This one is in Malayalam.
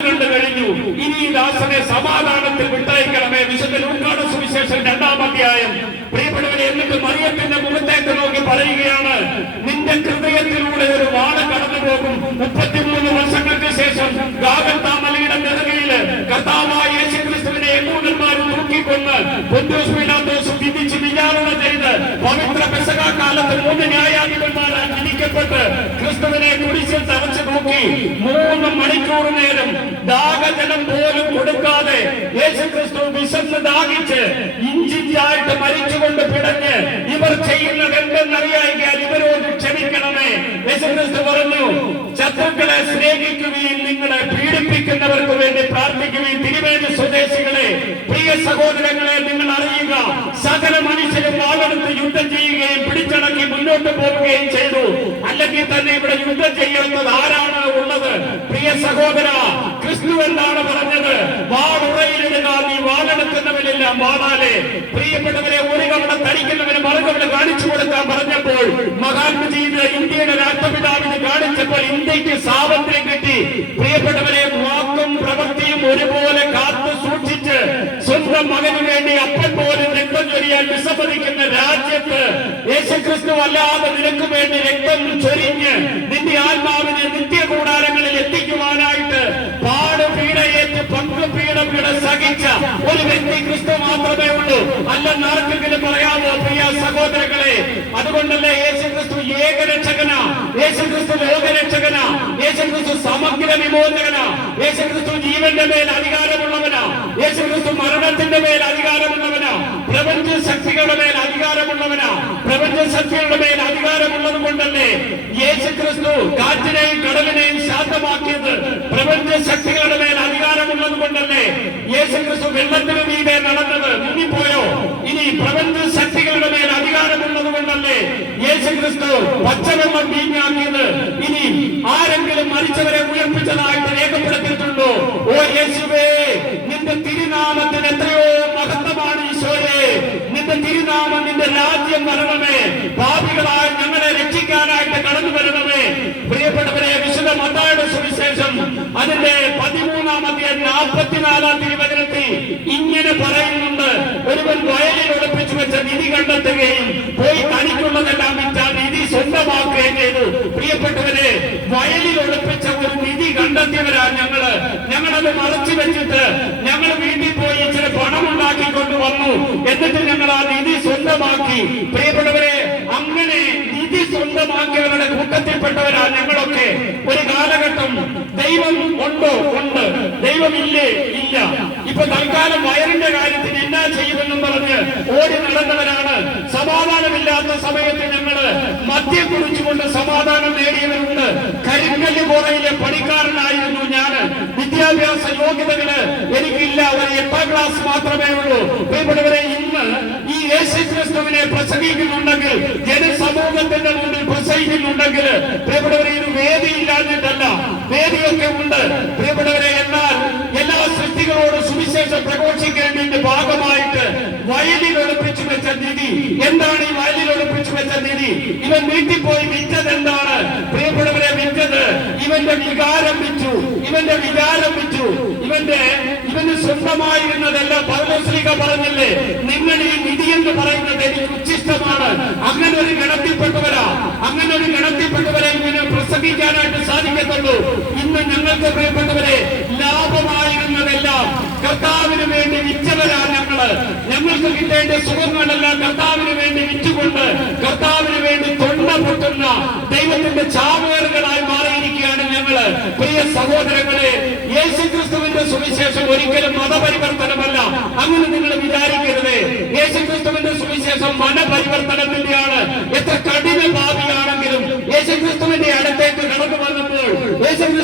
കഴിഞ്ഞു. ഇനി ഈ ദാസനെ സമാധാനത്തിൽ വിട്ടയക്കണമേ. വിശുദ്ധ ലൂക്കായുടെ സുവിശേഷം 2-ാം അധ്യായം. പ്രിയപ്പെട്ടവരെ, എന്നിട്ട് മറിയത്തിന്റെ മുഖത്തേക്ക് നോക്കി പറയുകയാണ്, നിന്റെ ഹൃദയത്തിലൂടെ ഒരു വാള കടന്നു പോകും. 33 വർഷങ്ങൾക്ക് ശേഷം ഗാഗൽത്താ മലയുടെ നെറുകയില് കർത്താവായ യേശുക്രിസ്തുവിനെ യഹൂദന്മാർ തൂക്കിക്കൊന്ന് പൊന്തിയോസ് പീലാത്തോസ് വിധിച്ച് വിചാരണ ചെയ്ത് പവിത്ര പെസഹ കാലത്ത് 3 ന്യായാധിപന്മാരാൽ വിധിക്കപ്പെട്ട് ക്രിസ്തുവിനെ കുരിശിൽ തറച്ചു നോക്കി 3 മണിക്കൂർ നേരം ദാഹജലം പോലും കൊടുക്കാതെ യേശുക്രിസ്തു വിശന്ന് ദാഹിച്ച് ഇഞ്ചിഞ്ചായിട്ട് മരിച്ചുകൊണ്ട് പിടഞ്ഞ് ഇവർ ചെയ്യുന്നത് എന്തെന്നറിയാൻ ഇവരോട് ക്ഷമിക്കണമേ. യേശുക്രിസ്തു പറഞ്ഞു, ശത്രുക്കളെ സ്നേഹിക്കുകയും നിങ്ങളെ പീഡിപ്പിക്കുന്നവർക്ക് വേണ്ടി പ്രാർത്ഥിക്കുകയും. തിരുവേദി സ്വദേശികളെ, പ്രിയ സഹോദരങ്ങളെ, നിങ്ങൾ അറിയുക, സകല മനുഷ്യരും വാളെടുത്ത് യുദ്ധം ചെയ്യുകയും പിടിച്ചടക്കി മുന്നോട്ട് പോവുകയും ചെയ്തു. അല്ലെങ്കിൽ തന്നെ ഇവിടെ യുദ്ധം ചെയ്യുന്നത് ആരാണ് ഉള്ളത്? പ്രിയ സഹോദര, ക്രിസ്തു എന്താണ് പറഞ്ഞത്? വാളുറയിലിടുക, നീ വാളെടുക്കുന്നവനെല്ലാം വാളാലെ. പ്രിയപ്പെട്ടവരെ, ഒരു കവണ തടിക്കുന്നവന് മറുകവണ കാണിച്ചു കൊടുക്കാൻ പറഞ്ഞപ്പോൾ, മഹാത്മജിയുടെ ഇന്ത്യയുടെ രാഷ്ട്രപിതാവിന് കാണിച്ചപ്പോൾ ഇന്ത്യക്ക് സ്വാതന്ത്ര്യം കിട്ടി. പ്രിയപ്പെട്ടവരെ, വാക്കും പ്രവൃത്തിയും ഒരുപോലെ കാത്തു സൂക്ഷിച്ച് സ്വന്തം മകന് വേണ്ടി അപ്പൻ പോലും രക്തം ചൊരിയാൻ വിസമ്മതിക്കുന്ന രാജ്യത്ത് യേശുക്രിസ്തു അല്ലാതെ നിനക്ക് വേണ്ടി രക്തം ചൊരിഞ്ഞ് നിന്റെ ആത്മാവിനെ നിത്യകൂടാരങ്ങളിൽ എത്തിക്കുവാനായിട്ട് പാടുപീഡയേറ്റ് പങ്കുപീഡപീഡ സഹിച്ച ഒരു വ്യക്തി ക്രിസ്തു മാത്രമേ ഉള്ളൂ. അല്ലെന്ന് ആർക്കെങ്കിലും പറയാമോ? പ്രിയ സഹോദരങ്ങളെ, അതുകൊണ്ടല്ലേ യേശുക്രിസ്തു ഏകരക്ഷകനാ, യേശുക്രിസ്തു ലോകരക്ഷകനാ, യേശുക്രിസ്തു സമഗ്ര വിമോചകനാ, യേശുക്രിസ്തു ജീവന്റെ മേൽ അധികാരമുള്ളവനാ, യേശുക്രിസ്തു മരണത്തിന്റെ മേൽ അധികാരമുള്ളവനാ, പ്രപഞ്ച ശക്തികളുടെ മേൽ അധികാരമുള്ളവനാ. പ്രപഞ്ച ശക്തികളുടെ മേൽ അധികാരമുള്ളത് കൊണ്ടല്ലേ യേശുക്രിസ്തു കാറ്റിനെയും കടലിനെയും ശാന്തമാക്കിയത്? പ്രപഞ്ച ശക്തികളുടെ മേൽ അധികാരമുള്ളത് കൊണ്ടല്ലേ യേശുക്രിസ്തു വെള്ളത്തിന് മീതെ നടന്നത്? മുങ്ങിപ്പോയോ? ഇനി പ്രപഞ്ച ശക്തികളുടെ മേൽ അധികാരമുള്ളത് കൊണ്ടല്ലേ യേശുക്രിസ്തു പച്ചവെള്ളം വീഞ്ഞാക്കിയത്? ഇനി ആരെങ്കിലും മരിച്ചവരെ ഉയർപ്പിച്ചതായിട്ട് രേഖപ്പെടുത്തിയിട്ടുണ്ടോ? ഓ യേശുവേ, നിന്റെ തിരുനാമത്തിന് എത്രയോ മഹത്വമാണ് ഈശോയെ. നിന്റെ തിരുനാമം, നിന്റെ രാജ്യം വരണമേ. പാപികളായ ഞങ്ങളെ രക്ഷിക്കാനായിട്ട് കടന്നു വരണമേ. പ്രിയപ്പെട്ടവരെ, വിശുദ്ധ മത്തായിയുടെ സുവിശേഷം അതിന്റെ 13-ാം അധ്യായം 44-ാം തിരുവചനത്തിൽ ഇങ്ങനെ പറയുന്നുണ്ട്, ഒരുവൻ വയലിൽ ഒളിപ്പിച്ചു വെച്ച നിധി കണ്ടെത്തുകയും പോയി തനിക്കുള്ളതെല്ലാം വിറ്റാൽ നിധി സ്വന്തമാക്കുകയും ചെയ്തു. പ്രിയപ്പെട്ടവരെ, വയലിൽ ഒളിപ്പിച്ച ഒരു നിധി കണ്ടെത്തിയവരാ ഞങ്ങളത് മറച്ചു വെച്ചിട്ട് ഞങ്ങൾ വീട്ടിൽ പോയി ഇച്ചിരി പണം ഉണ്ടാക്കിക്കൊണ്ട് വന്നു. എന്നിട്ട് ഞങ്ങൾ ആ നിധി സ്വന്തമാക്കി. പ്രിയപ്പെട്ടവരെ, അങ്ങനെ നിധി സ്വന്തമാക്കിയവരുടെ കൂട്ടത്തിൽപ്പെട്ടവരാ ഞങ്ങളൊക്കെ. ഒരു കാലഘട്ടം ദൈവം ഉണ്ടോ? ഉണ്ട്. ദൈവമില്ലേ? ഇല്ല. ഇപ്പൊ തൽക്കാലം വയറിന്റെ കാര്യത്തിന് എന്നാ ചെയ്യുമെന്നും പറഞ്ഞ് ഓടി നടന്നവരാണ്. സമാധാനമില്ലാത്ത സമയത്ത് ഞങ്ങള് മദ്യം കുറിച്ചുകൊണ്ട് സമാധാനം നേടിയവരുണ്ട്. കരിങ്കല്ല് കോറയിലെ പണിക്കാരനായിരുന്നു ഞാൻ. വിദ്യാഭ്യാസ യോഗ്യതകള് എനിക്കില്ല, ഒരു 8ാം ക്ലാസ് മാത്രമേ ഉള്ളൂ. പ്രിയപ്പെട്ടവരെ, ഇന്ന് ഈ യേശുക്രിസ്തുവിനെ പ്രസംഗിക്കുന്നുണ്ടെങ്കിൽ, ജനസമൂഹത്തിന്റെ മുന്നിൽ പ്രസംഗിക്കുന്നുണ്ടെങ്കിൽ, പ്രിയപ്പെട്ടവരെ, ഇത് വേദിയില്ലാഞ്ഞിട്ടല്ല, വേദിയൊക്കെ ഉണ്ട്. പ്രിയപ്പെട്ടവരെ, എന്നാൽ എല്ലാ സൃഷ്ടികളോട് സുവിശേഷം പ്രഘോഷിക്കേണ്ടതിന്റെ ഭാഗമായിട്ട് വയലിൽ ഒളിപ്പിച്ചു വെച്ച നിധി എന്താണ്? ഈ വയലിൽ ഒളിപ്പിച്ചു വെച്ച നിധി ഇവൻ വീട്ടിൽ പോയി വിറ്റത് എന്താണ്? പ്രിയപ്പെട്ടവരെ, വിറ്റത് ഇവന്റെ വികാരം വിറ്റു, ഇവന്റെ വികാരം വിറ്റു. ഇവന് സ്വന്തമായിരുന്നതെല്ലാം പൗലോസ്ലീഹ പറഞ്ഞില്ലേ, നിങ്ങൾ ഈ നിധി എന്ന് പറയുന്നത് എനിക്ക് ഉച്ചിഷ്ടമാണ്. അങ്ങനെ ഒരു ഗണത്തിൽപ്പെട്ടവരെ ഇങ്ങനെ പ്രസംഗിക്കാനായിട്ട് സാധിക്കത്തുള്ളൂ. ഇന്ന് ഞങ്ങൾക്ക്, പ്രിയപ്പെട്ടവരെ, ലാഭമായിരുന്നതെല്ലാം കർത്താവിന് വേണ്ടി വിറ്റവരാ ഞങ്ങള്. ഞങ്ങൾക്ക് കിട്ടേണ്ട സുഖങ്ങളെല്ലാം കർത്താവിന് വേണ്ടി വിറ്റുകൊണ്ട് കർത്താവിന് വേണ്ടി തൊണ്ട പൊട്ടുന്ന ദൈവത്തിന്റെ ചാവേറുകളായി മാറിയിരിക്കുകയാണ് ഞങ്ങള്. പ്രിയ സഹോദരങ്ങളെ, യേശുക്രിസ്തുവിന്റെ സുവിശേഷം ഒരിക്കലും മതപരിവർത്തനമല്ല. അങ്ങനെ നിങ്ങൾ വിചാരിക്കരുത്. യേശുക്രിസ്തുവിന്റെ സുവിശേഷം മനപരിവർത്തനത്തിന്റെയാണ്. എത്ര കഠിന ഭാവിയാണെങ്കിലും യേശുക്രിസ്തുവിന്റെ അടുത്തേക്ക് കടന്നു വന്നപ്പോൾ, യേശുക്രിസ്തു